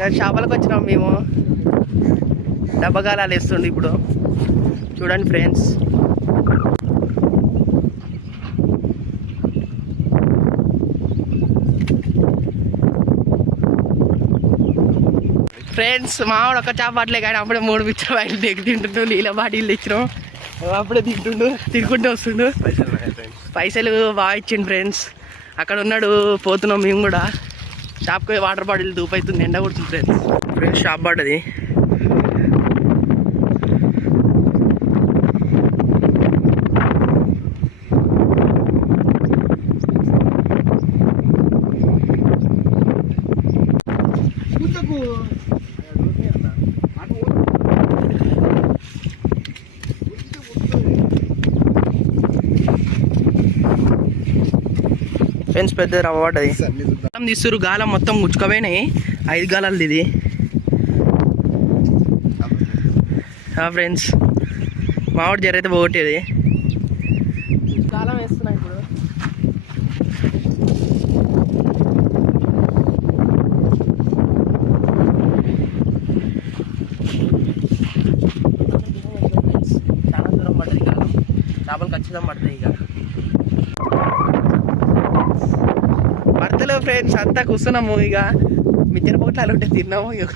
కానీ చేపలకు వచ్చినాం మేము. డబ్బగాలాలు వేస్తుండే ఇప్పుడు. చూడండి ఫ్రెండ్స్. ఫ్రెండ్స్ మావాడు ఒక చేప పట్టలే కానీ అప్పుడే మూడు పిచ్చ బయట దిగి తింటుండు నీళ్ళ బాటిల్ తెచ్చినాం. అప్పుడే తింటుండు తినుకుంటూ వస్తుండు పైసలు బాగా ఇచ్చిండు ఫ్రెండ్స్ అక్కడ ఉన్నాడు పోతున్నాం మేము కూడా. షాప్కి వాటర్ బాటిల్ దూపైతుంది ఎండ కొడుతుంది ఫ్రెండ్స్ ఫ్రెండ్స్ షాప్ పడ్డది ఫ్రెండ్స్ పెద్ద రవ్వ పడ్డది. గాలం తీస్తురు గాలం మొత్తం ముచ్చుకపోయినాయి. ఐదు గాలాలది ఇది ఫ్రెండ్స్ మామిడి జర అయితే పోగొట్టేది. గాలం వేస్తున్నా ఇప్పుడు. చాలా దూరం పడ్డది గాలం. చేపలు ఖచ్చితంగా పడతాయి ఇక. పడతలేవు ఫ్రెండ్స్ అంతా కూర్చున్నాము ఇక. మిద్దెన అలా ఉంటే తిన్నాము ఇక.